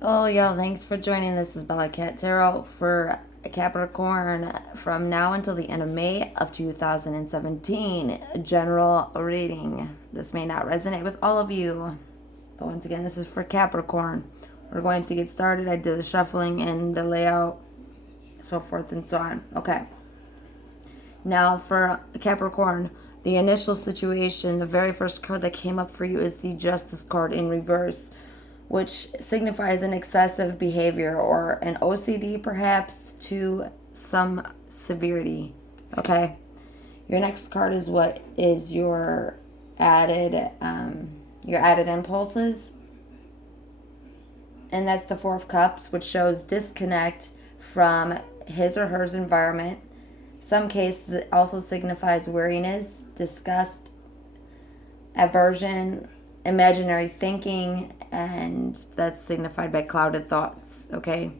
Oh, y'all, thanks for joining. This is Bella Cat Tarot for Capricorn from now until the end of May of 2017. General reading. This may not resonate with all of you, but once again, this is for Capricorn. We're going to get started. I did the shuffling and the layout, so forth and so on. Okay. Now, for Capricorn, the initial situation, the very first card that came up for you is the Justice card in reverse, which signifies an excessive behavior or an OCD perhaps to some severity. Okay. Your next card is what is your added impulses, and that's the Four of Cups, which shows disconnect from his or her environment. Some cases it also signifies weariness, disgust, aversion, imaginary thinking, and that's signified by clouded thoughts, okay?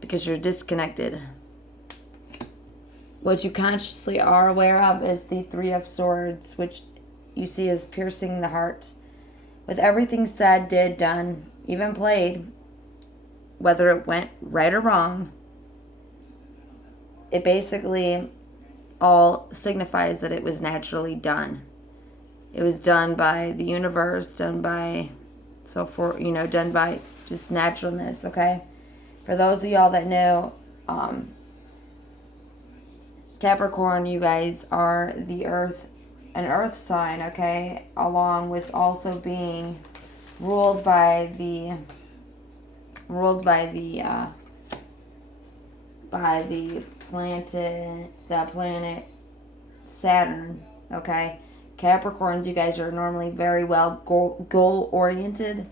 Because you're disconnected. What you consciously are aware of is the Three of Swords, which you see as piercing the heart. With everything said, did, done, even played, whether it went right or wrong, it basically all signifies that it was naturally done. It was done by the universe, done by done by just naturalness, okay? For those of y'all that know, Capricorn, you guys are an earth sign, okay? Along with also being ruled by the planet Saturn, okay? Capricorns, you guys are normally very well goal oriented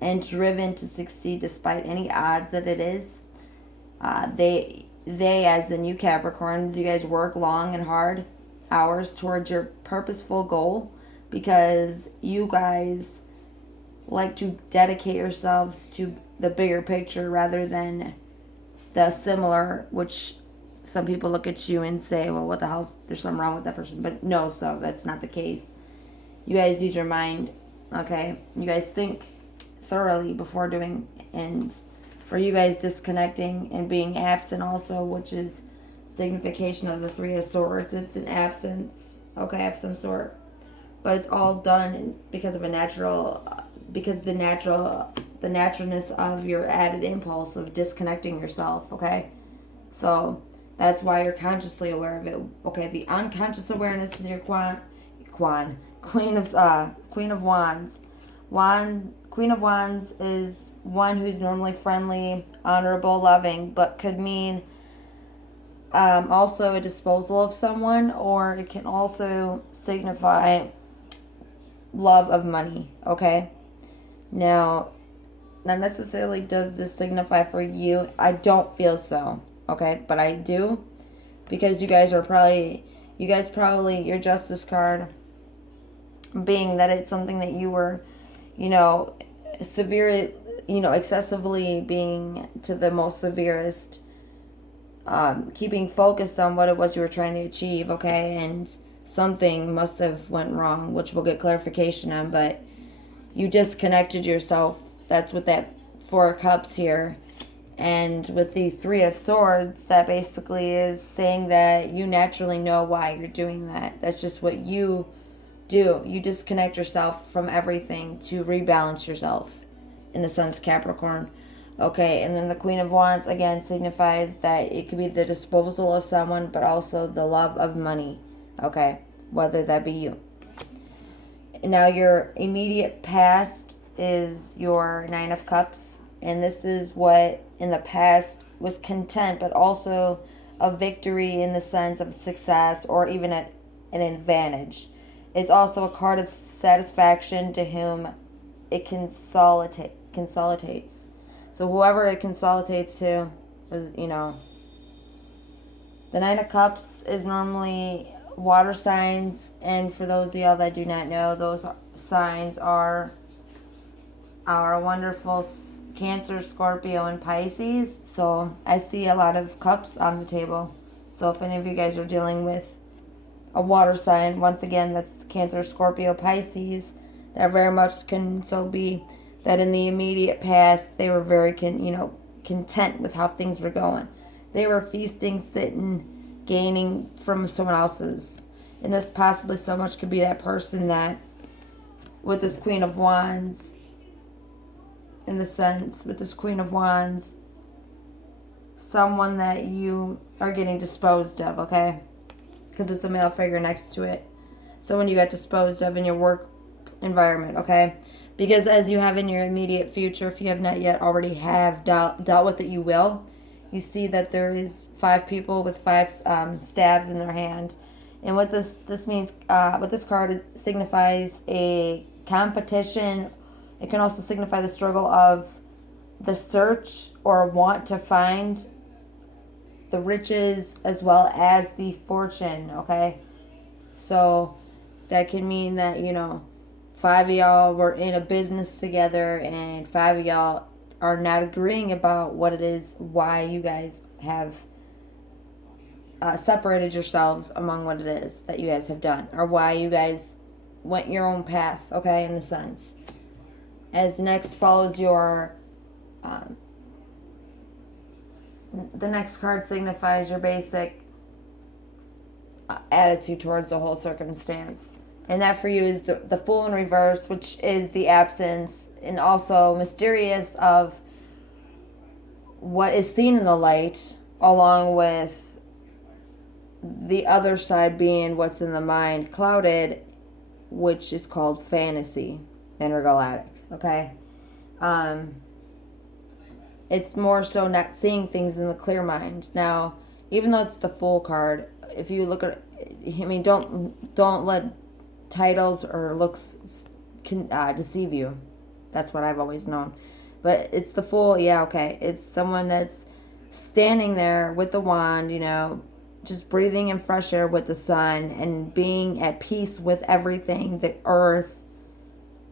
and driven to succeed despite any odds that it is. They as in you Capricorns, you guys work long and hard hours towards your purposeful goal because you guys like to dedicate yourselves to the bigger picture rather than the similar, which some people look at you and say, well, what the hell, there's something wrong with that person. But no, so that's not the case. You guys use your mind, okay? You guys think thoroughly before doing, and for you guys disconnecting and being absent also, which is signification of the Three of Swords, it's an absence, okay, of some sort. But it's all done because of the naturalness of your added impulse of disconnecting yourself, okay? So that's why you're consciously aware of it. Okay, the unconscious awareness is your Queen of Wands. Queen of Wands is one who's normally friendly, honorable, loving, but could mean also a disposal of someone, or it can also signify love of money, okay? Now, not necessarily does this signify for you. I don't feel so, okay? But I do, because you guys probably, your Justice card, being that it's something that you were, severe, excessively being to the most severest, keeping focused on what it was you were trying to achieve, okay? And something must have went wrong, which we'll get clarification on, but you disconnected yourself. That's what that Four of Cups here. And with the Three of Swords, that basically is saying that you naturally know why you're doing that. That's just what you do. You disconnect yourself from everything to rebalance yourself, in the sense Capricorn. Okay, and then the Queen of Wands, again, signifies that it could be the disposal of someone, but also the love of money. Okay, whether that be you. Now, your immediate past is your Nine of Cups, and this is what in the past was content, but also a victory in the sense of success or even an advantage. It's also a card of satisfaction to whom it consolidates. So whoever it consolidates to is, the Nine of Cups is normally water signs, and for those of y'all that do not know, those signs are our wonderful Cancer, Scorpio, and Pisces. So I see a lot of cups on the table. So if any of you guys are dealing with a water sign, once again, that's Cancer, Scorpio, Pisces, that very much can so be that in the immediate past they were very content with how things were going. They were feasting, sitting, gaining from someone else's. And this possibly so much could be that person that, with this Queen of Wands, in the sense, with this Queen of Wands, someone that you are getting disposed of, okay? Because it's a male figure next to it. Someone you got disposed of in your work environment, okay? Because as you have in your immediate future, if you have not yet already have dealt with it, you will. You see that there is 5 people with 5 stabs in their hand. And what this means, what this card signifies a competition. It can also signify the struggle of the search or want to find the riches as well as the fortune, okay? So that can mean that, 5 of y'all were in a business together and 5 of y'all are not agreeing about what it is, why you guys have separated yourselves among what it is that you guys have done, or why you guys went your own path, okay, in the sense. As next follows your, the next card signifies your basic attitude towards the whole circumstance. And that for you is the Fool in reverse, which is the absence and also mysterious of what is seen in the light, along with the other side being what's in the mind clouded, which is called fantasy, intergalactic, okay? It's more so not seeing things in the clear mind. Now, even though it's the Fool card, if you look at, don't let titles or looks deceive you. That's what I've always known. But it's the Fool, yeah, okay. It's someone that's standing there with the wand, just breathing in fresh air with the sun and being at peace with everything, the earth,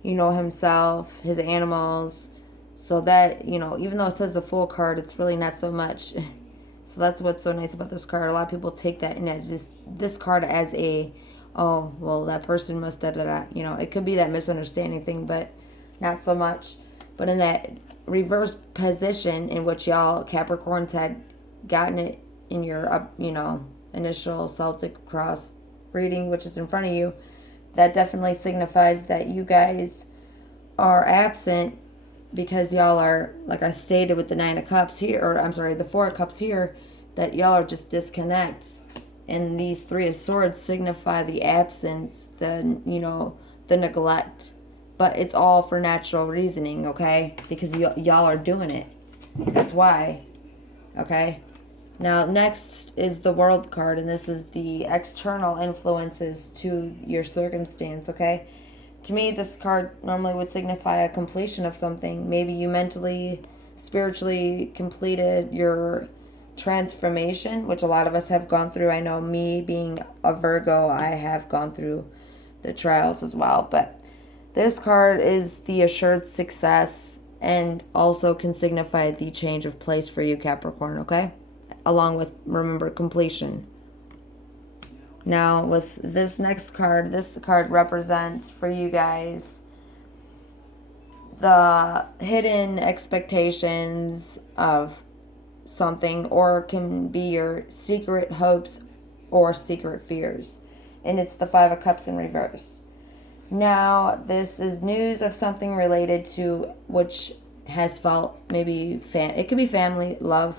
himself, his animals. So that, even though it says the Fool card, it's really not so much. So that's what's so nice about this card. A lot of people take that and just this card as a, oh, well, that person must da. It could be that misunderstanding thing, but not so much. But in that reverse position in which y'all Capricorns had gotten it in your, initial Celtic cross reading, which is in front of you, that definitely signifies that you guys are absent because y'all are, like I stated with the 9 of Cups here, or I'm sorry, the 4 of Cups here, that y'all are just disconnect. And these 3 of Swords signify the absence, the neglect. But it's all for natural reasoning, okay? Because y'all are doing it. That's why, okay? Now, next is the World card, and this is the external influences to your circumstance, okay? To me, this card normally would signify a completion of something. Maybe you mentally, spiritually completed your transformation, which a lot of us have gone through. I know me being a Virgo, I have gone through the trials as well. But this card is the assured success and also can signify the change of place for you, Capricorn, okay? Along with, remember, completion. Now, with this next card, this card represents for you guys the hidden expectations of something, or can be your secret hopes or secret fears. And it's the 5 of Cups in reverse. Now, this is news of something related to which has felt maybe, it could be family, love,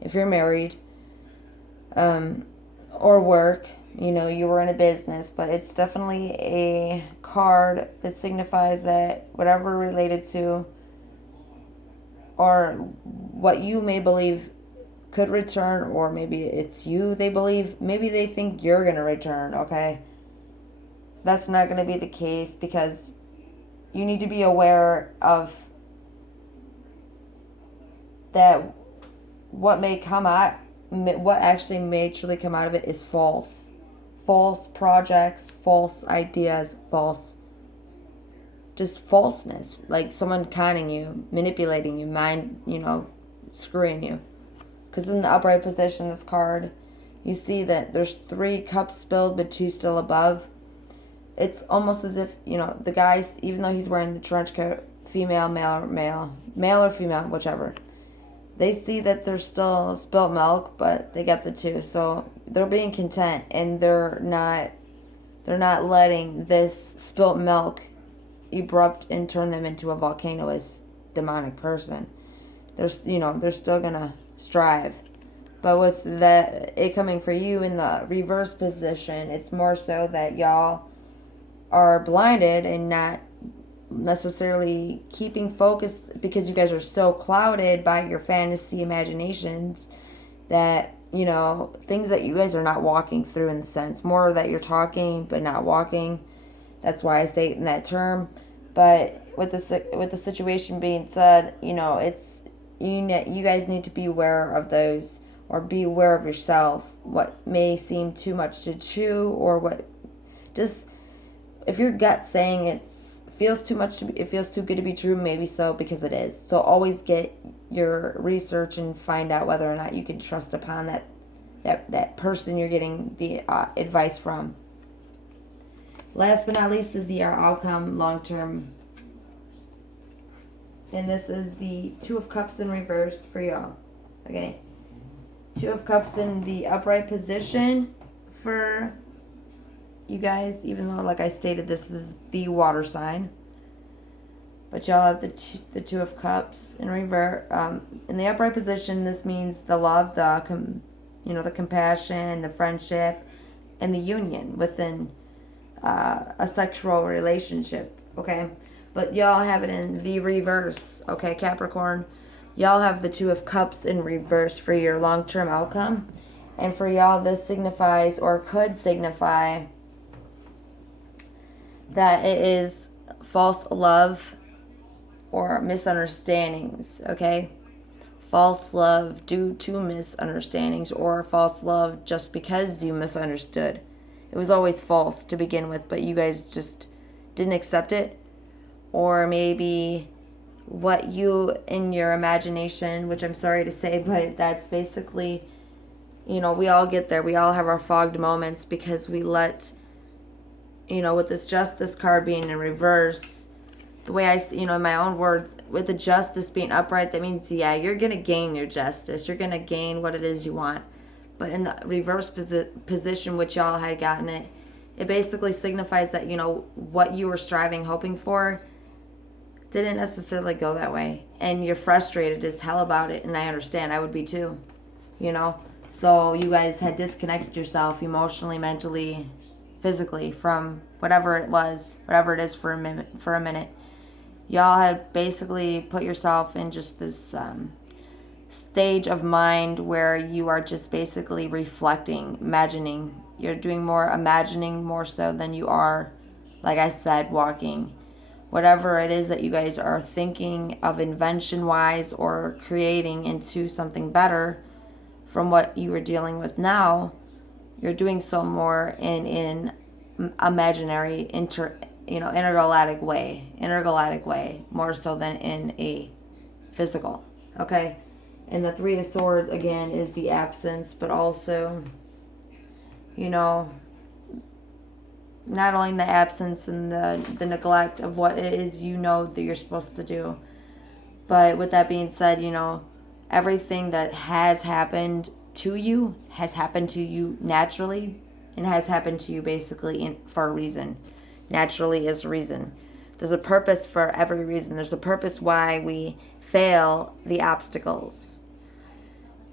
if you're married, or work. You were in a business, but it's definitely a card that signifies that whatever related to or what you may believe could return, or maybe it's you they believe, maybe they think you're going to return, okay? That's not going to be the case, because you need to be aware of that what may come out, what actually may truly come out of it is false. False projects, false ideas, just falseness. Like someone conning you, manipulating you, screwing you. Because in the upright position, this card, you see that there's 3 cups spilled, but 2 still above. It's almost as if, the guy, even though he's wearing the trench coat, female, male or female, whichever. They see that there's still spilt milk, but they got the two, so they're being content, and they're not letting this spilt milk erupt and turn them into a volcanoous demonic person. They're still gonna strive. But with it coming for you in the reverse position, it's more so that y'all are blinded and not necessarily keeping focus, because you guys are so clouded by your fantasy imaginations that, things that you guys are not walking through, in the sense more that you're talking but not walking. That's why I say it in that term. But with the situation being said, it's you guys need to be aware of those, or be aware of yourself, what may seem too much to chew, or what just, if your gut's saying it feels too much it feels too good to be true, maybe so, because it is. So always get your research and find out whether or not you can trust upon that person you're getting the advice from. Last but not least is the outcome long term. And this is the Two of Cups in reverse for y'all. Okay. Two of Cups in the upright position for you guys, even though, like I stated, this is the water sign. But y'all have the Two of Cups in reverse. In the upright position, this means the love, the compassion, the friendship, and the union within a sexual relationship. Okay, but y'all have it in the reverse. Okay, Capricorn, y'all have the Two of Cups in reverse for your long-term outcome, and for y'all, this signifies, or could signify, that it is false love or misunderstandings, okay? False love due to misunderstandings, or false love just because you misunderstood. It was always false to begin with, but you guys just didn't accept it. Or maybe what you, in your imagination, which I'm sorry to say, but that's basically, we all get there. We all have our fogged moments because we let, with this Justice card being in reverse, the way I, in my own words, with the Justice being upright, that means, yeah, you're going to gain your justice. You're going to gain what it is you want. But in the reverse position, which y'all had gotten it basically signifies that, what you were striving, hoping for, didn't necessarily go that way. And you're frustrated as hell about it. And I understand. I would be too. So you guys had disconnected yourself emotionally, mentally, physically from whatever it is for a minute. Y'all had basically put yourself in just this stage of mind where you are just basically reflecting, imagining. You're doing more imagining more so than you are, like I said, walking. Whatever it is that you guys are thinking of invention-wise or creating into something better from what you were dealing with now, you're doing so more in imaginary, intergalactic way, more so than in a physical. Okay? And the Three of Swords, again, is the absence, but also, not only the absence and the neglect of what it is that you're supposed to do. But with that being said, everything that has happened to you has happened to you naturally, and has happened to you basically for a reason. Naturally is a reason. There's a purpose for every reason. There's a purpose why we fail the obstacles.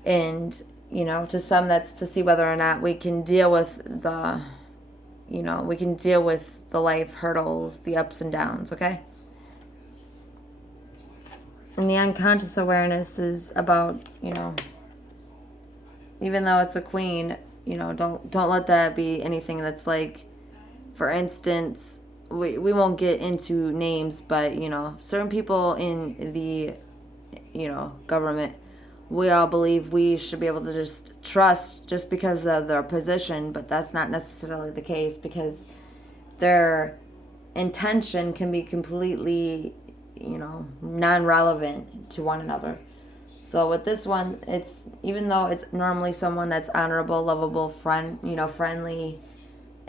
And, to some, that's to see whether or not we can deal with the life hurdles, the ups and downs, okay? And the unconscious awareness is about, even though it's a queen, don't let that be anything that's like, for instance, we won't get into names, but, certain people in the, government, we all believe we should be able to just trust just because of their position, but that's not necessarily the case, because their intention can be completely, non-relevant to one another. So with this one, it's, even though it's normally someone that's honorable, lovable, friendly,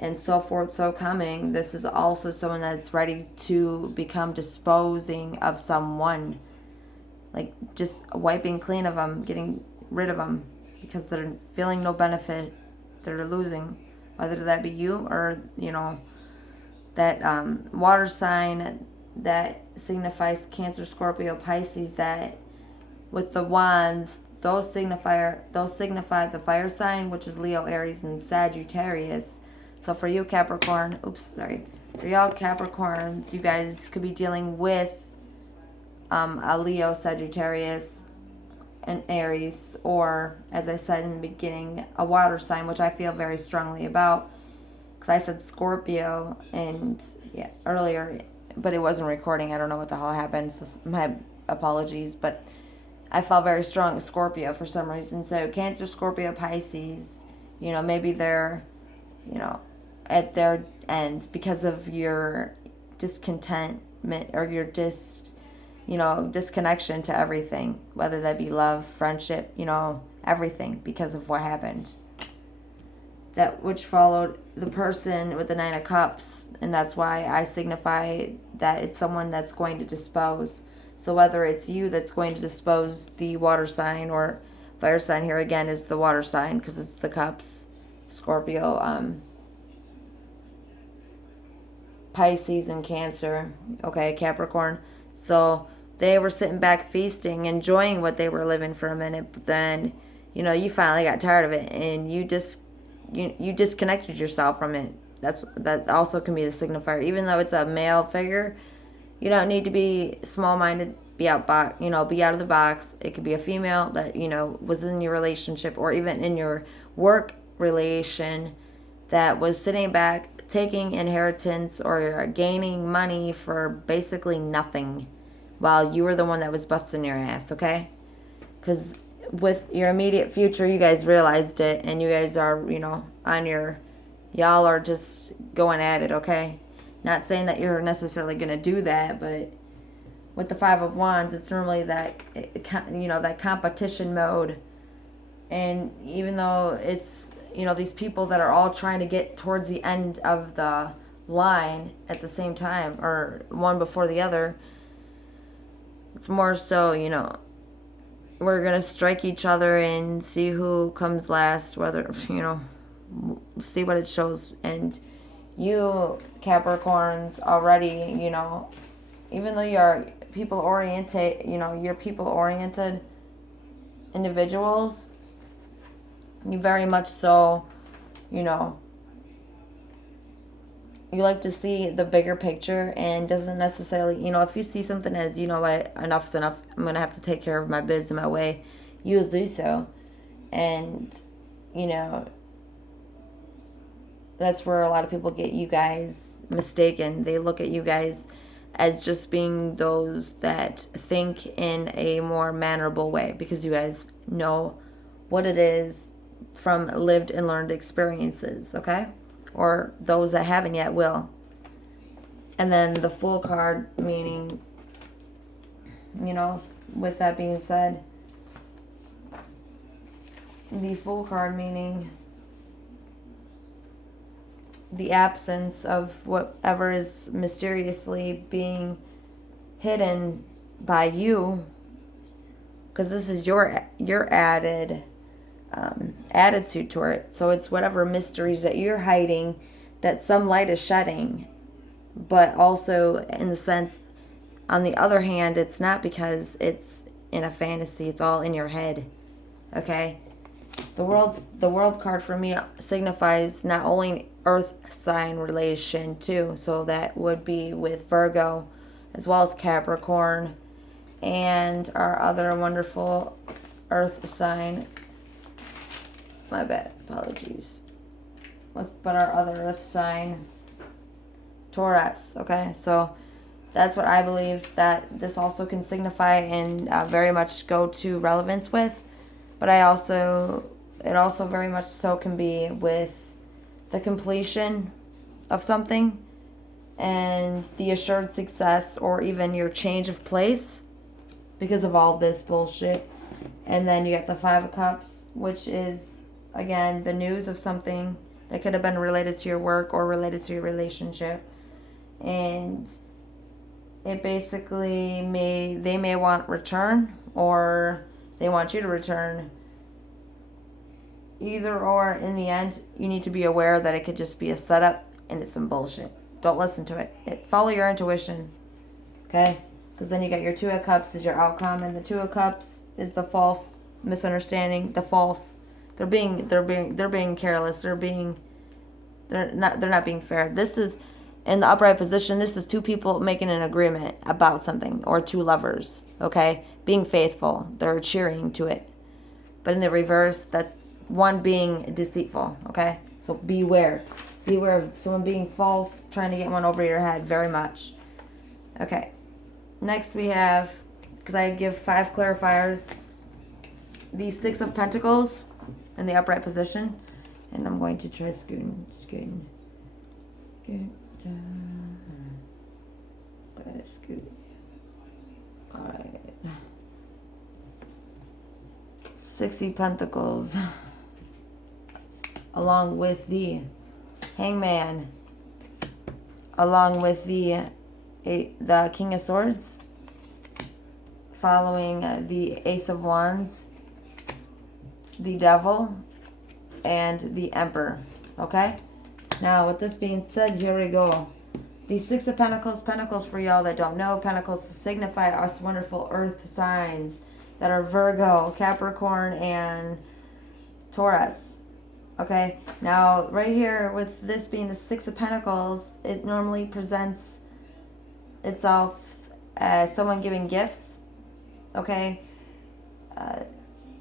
and so forth, so coming. This is also someone that's ready to become disposing of someone, like just wiping clean of them, getting rid of them, because they're feeling no benefit. They're losing, whether that be you or, that water sign that signifies Cancer, Scorpio, Pisces, that with the wands, those signify the fire sign, which is Leo, Aries, and Sagittarius. So for you Capricorn, for y'all Capricorns, you guys could be dealing with a Leo, Sagittarius, and Aries, or as I said in the beginning, a water sign, which I feel very strongly about, because I said Scorpio and earlier, but it wasn't recording. I don't know what the hell happened, so my apologies, but I felt very strong Scorpio for some reason. So Cancer, Scorpio, Pisces, maybe they're, at their end because of your discontentment or your disconnection to everything, whether that be love, friendship, everything, because of what happened. That which followed the person with the Nine of Cups, and that's why I signify that it's someone that's going to dispose. So whether it's you that's going to dispose the water sign, or fire sign here again is the water sign because it's the cups, Scorpio, Pisces, and Cancer, okay, Capricorn. So they were sitting back feasting, enjoying what they were living for a minute, but then, you finally got tired of it and you disconnected yourself from it. That also can be the signifier. Even though it's a male figure, you don't need to be small-minded, be out of the box. It could be a female that, was in your relationship or even in your work relation that was sitting back, taking inheritance or gaining money for basically nothing while you were the one that was busting your ass, okay? Because with your immediate future, you guys realized it, and you guys are, y'all are just going at it, okay? Not saying that you're necessarily going to do that, but with the Five of Wands, it's normally that, that competition mode. And even though it's, these people that are all trying to get towards the end of the line at the same time, or one before the other, it's more so, we're going to strike each other and see who comes last, whether, see what it shows. And you Capricorns already, even though you're you're people-oriented individuals, you very much so, you like to see the bigger picture, and doesn't necessarily, if you see something as, what, enough's enough, I'm going to have to take care of my biz in my way, you'll do so. And, that's where a lot of people get you guys mistaken. They look at you guys as just being those that think in a more mannerable way, because you guys know what it is from lived and learned experiences, okay? Or those that haven't yet will. And then the Fool card, meaning, with that being said, the Fool card meaning the absence of whatever is mysteriously being hidden by you, because this is your added attitude toward it. So it's whatever mysteries that you're hiding that some light is shedding, but also in the sense, on the other hand, it's not because it's in a fantasy, it's all in your head, okay? The world card for me signifies not only earth sign relation too, so that would be with Virgo as well as Capricorn and our other wonderful earth sign, my bad, apologies, but our other earth sign, Taurus, okay? So that's what I believe that this also can signify and very much go to relevance with. But it also very much so can be with the completion of something and the assured success, or even your change of place because of all this bullshit. And then you get the Five of Cups, which is, again, the news of something That could have been related to your work or related to your relationship. And it basically they may want return, or they want you to return. Either or, in the end, you need to be aware that it could just be a setup and it's some bullshit. Don't listen to it. Follow your intuition, okay? Because then you got your Two of Cups is your outcome, and the Two of Cups is the false misunderstanding, the false. They're being careless. They're not being fair. This is in the upright position. This is two people making an agreement about something, or two lovers, okay? Being faithful. They're cheering to it. But in the reverse, that's one being deceitful, okay? So beware. Beware of someone being false, trying to get one over your head very much. Okay. Next we have, because I give 5 clarifiers, the 6 of Pentacles in the upright position. And I'm going to try scooting. Alright. 6 of Pentacles. Along with the Hangman. Along with the King of Swords. Following the Ace of Wands. The Devil. And the Emperor. Okay? Now, with this being said, here we go. The 6 of Pentacles. Pentacles, for y'all that don't know, Pentacles signify us wonderful earth signs that are Virgo, Capricorn, and Taurus. Okay? Now, right here, with this being the 6 of Pentacles, it normally presents itself as someone giving gifts. Okay?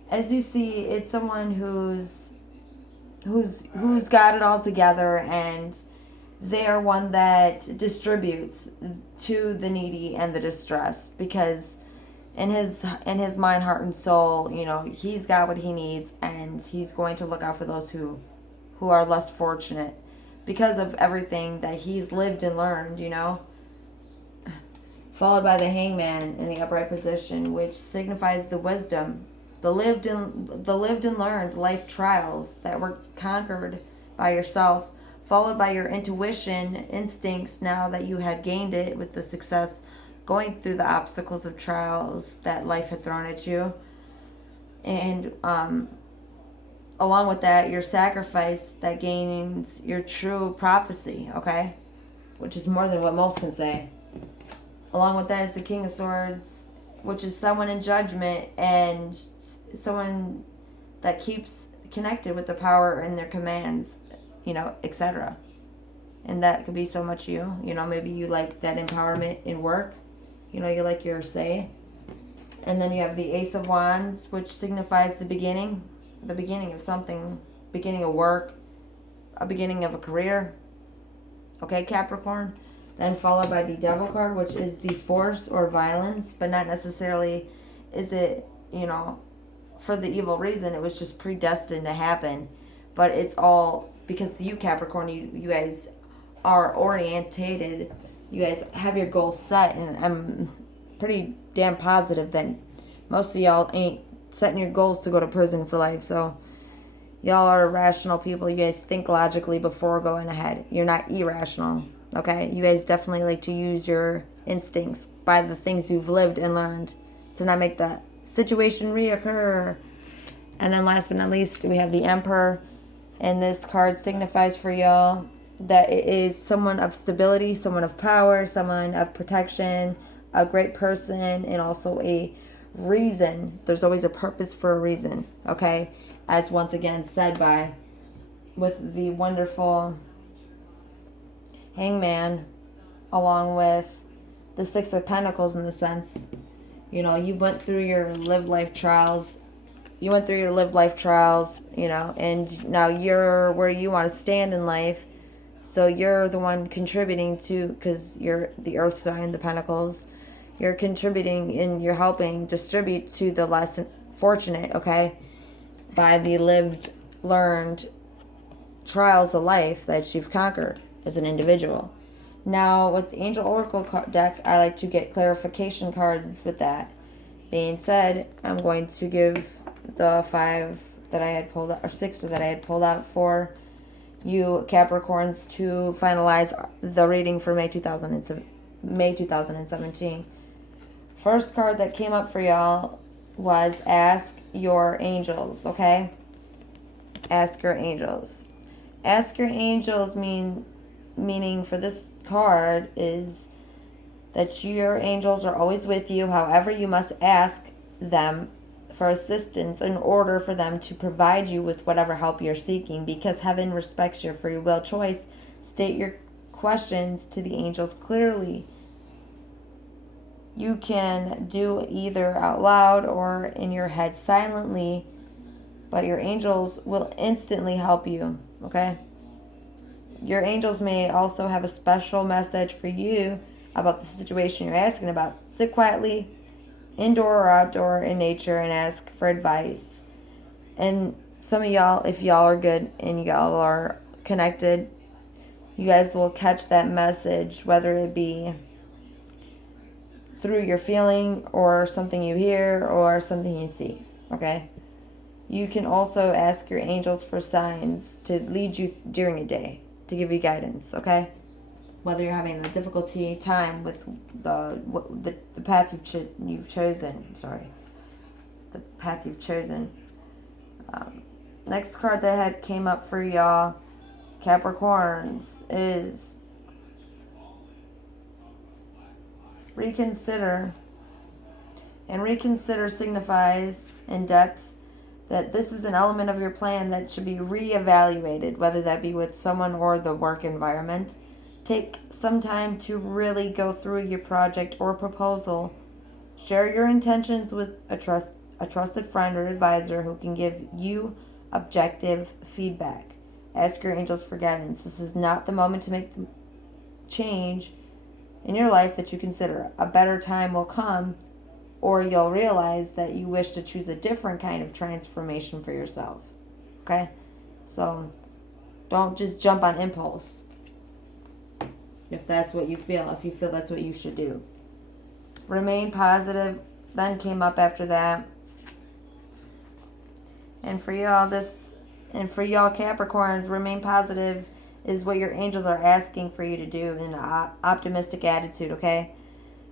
As you see, it's someone who's got it all together, and they are one that distributes to the needy and the distressed, because in his mind, heart, and soul, you know, he's got what he needs, and he's going to look out for those who are less fortunate because of everything that he's lived and learned, you know. Followed by the Hangman in the upright position, which signifies the wisdom, the lived and learned life trials that were conquered by yourself, followed by your intuition, instincts, now that you had gained it with the success, going through the obstacles of trials that life had thrown at you. And along with that, your sacrifice that gains your true prophecy, okay? Which is more than what most can say. Along with that is the King of Swords, which is someone in judgment and someone that keeps connected with the power and their commands, you know, etc. And that could be so much you know, maybe you like that empowerment in work, you know, you like your say. And then you have the Ace of Wands, which signifies the beginning of something, beginning of work, a beginning of a career, okay, Capricorn. Then followed by the Devil card, which is the force or violence, but not necessarily is it, you know, for the evil reason. It was just predestined to happen. But it's all because you, Capricorn, you guys are orientated. You guys have your goals set, and I'm pretty damn positive that most of y'all ain't setting your goals to go to prison for life. So y'all are rational people. You guys think logically before going ahead. You're not irrational. Okay, you guys definitely like to use your instincts by the things you've lived and learned to not make that situation reoccur. And then last but not least, we have the Emperor. And this card signifies for y'all that it is someone of stability, someone of power, someone of protection, a great person, and also a reason. There's always a purpose for a reason, okay? As once again said by, with the wonderful Hangman, along with the 6 of Pentacles in the sense, you know, you went through your life trials, you know, and now you're where you want to stand in life, so you're the one contributing to, because you're the earth sign, the Pentacles, you're contributing and you're helping distribute to the less fortunate, okay, by the lived, learned trials of life that you've conquered as an individual. Now, with the Angel Oracle deck, I like to get clarification cards with that. Being said, I'm going to give the 5 that I had pulled out, or 6 that I had pulled out for you Capricorns to finalize the reading for May 2017. First card that came up for y'all was Ask Your Angels, okay? Ask your angels. Ask your angels meaning for this card is that your angels are always with you. However, you must ask them for assistance in order for them to provide you with whatever help you're seeking, because heaven respects your free will choice. State your questions to the angels clearly. You can do either out loud or in your head silently, but your angels will instantly help you, okay? Your angels may also have a special message for you about the situation you're asking about. Sit quietly, indoor or outdoor in nature, and ask for advice. And some of y'all, if y'all are good and y'all are connected, you guys will catch that message, whether it be through your feeling or something you hear or something you see, okay? You can also ask your angels for signs to lead you during a day, to give you guidance, okay? Whether you're having a difficulty time with the path you've chosen. The path you've chosen. Next card that came up for y'all, Capricorns, is reconsider. And reconsider signifies in depth that this is an element of your plan that should be reevaluated, whether that be with someone or the work environment. Take some time to really go through your project or proposal. Share your intentions with a trusted friend or advisor who can give you objective feedback. Ask your angels for guidance. This is not the moment to make the change in your life that you consider. A better time will come, or you'll realize that you wish to choose a different kind of transformation for yourself. Okay? So don't just jump on impulse. If that's what you feel, if you feel that's what you should do. Remain positive then came up after that. And for y'all Capricorns, remain positive is what your angels are asking for you to do in an optimistic attitude, okay?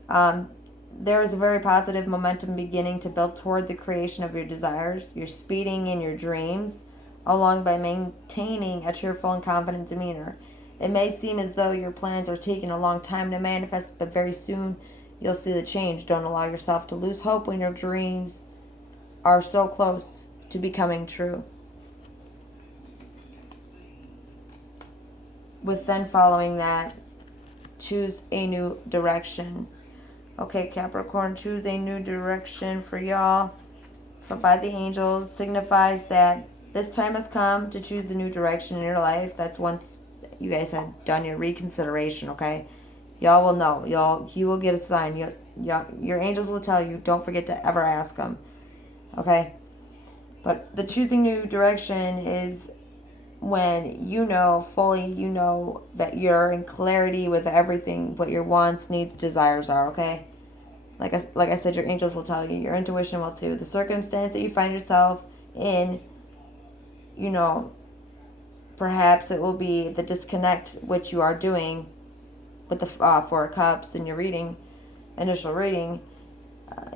There is a very positive momentum beginning to build toward the creation of your desires. You're speeding in your dreams along by maintaining a cheerful and confident demeanor. It may seem as though your plans are taking a long time to manifest, but very soon you'll see the change. Don't allow yourself to lose hope when your dreams are so close to becoming true. With then following that, choose a new direction. Okay, Capricorn, choose a new direction for y'all. But by the angels signifies that this time has come to choose a new direction in your life. That's once you guys have done your reconsideration, okay? Y'all will know. You will get a sign. Your angels will tell you. Don't forget to ever ask them, okay? But the choosing new direction is when you know that you're in clarity with everything, what your wants, needs, desires are, okay? Like I said, your angels will tell you. Your intuition will too. The circumstance that you find yourself in, perhaps it will be the disconnect which you are doing with the Four of Cups in your initial reading.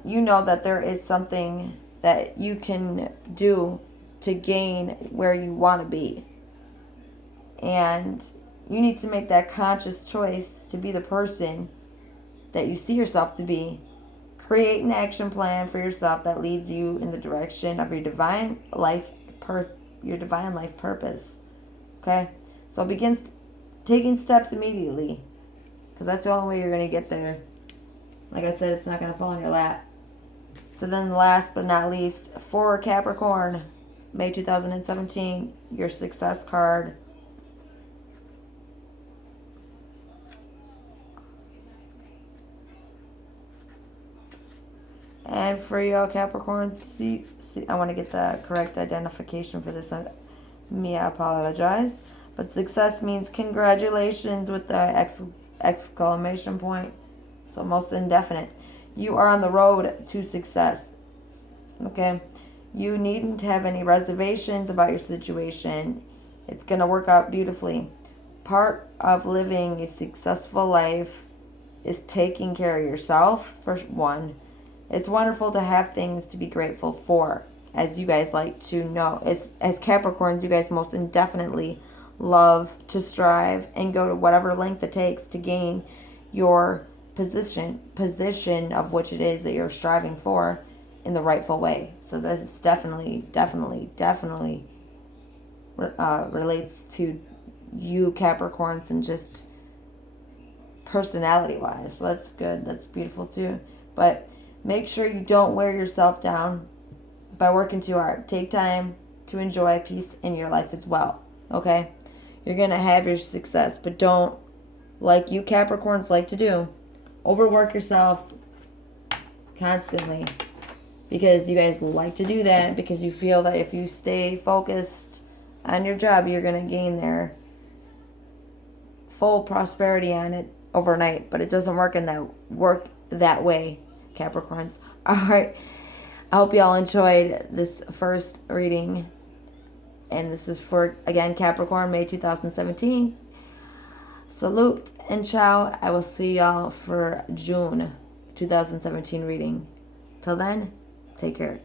You know that there is something that you can do to gain where you want to be. And you need to make that conscious choice to be the person that you see yourself to be. Create an action plan for yourself that leads you in the direction of your divine life purpose. Okay? So begin taking steps immediately, because that's the only way you're going to get there. Like I said, it's not going to fall in your lap. So then last but not least, for Capricorn, May 2017, your success card. And for y'all Capricorns, see, I want to get the correct identification for this. I apologize. But success means congratulations with the exclamation point. So most indefinite. You are on the road to success. Okay? You needn't have any reservations about your situation. It's going to work out beautifully. Part of living a successful life is taking care of yourself, for one. It's wonderful to have things to be grateful for. As you guys like to know, as Capricorns, you guys most indefinitely love to strive and go to whatever length it takes to gain your position of which it is that you're striving for in the rightful way. So this definitely relates to you Capricorns and just personality wise. So that's good. That's beautiful too. But make sure you don't wear yourself down by working too hard. Take time to enjoy peace in your life as well. Okay? You're going to have your success, but don't, like you Capricorns like to do, overwork yourself constantly, because you guys like to do that, because you feel that if you stay focused on your job, you're going to gain their full prosperity on it overnight. But it doesn't work that way, Capricorns. All right. I hope y'all enjoyed this first reading. And this is for, again, Capricorn, May 2017. Salute and ciao. I will see y'all for June 2017 reading. Till then, take care.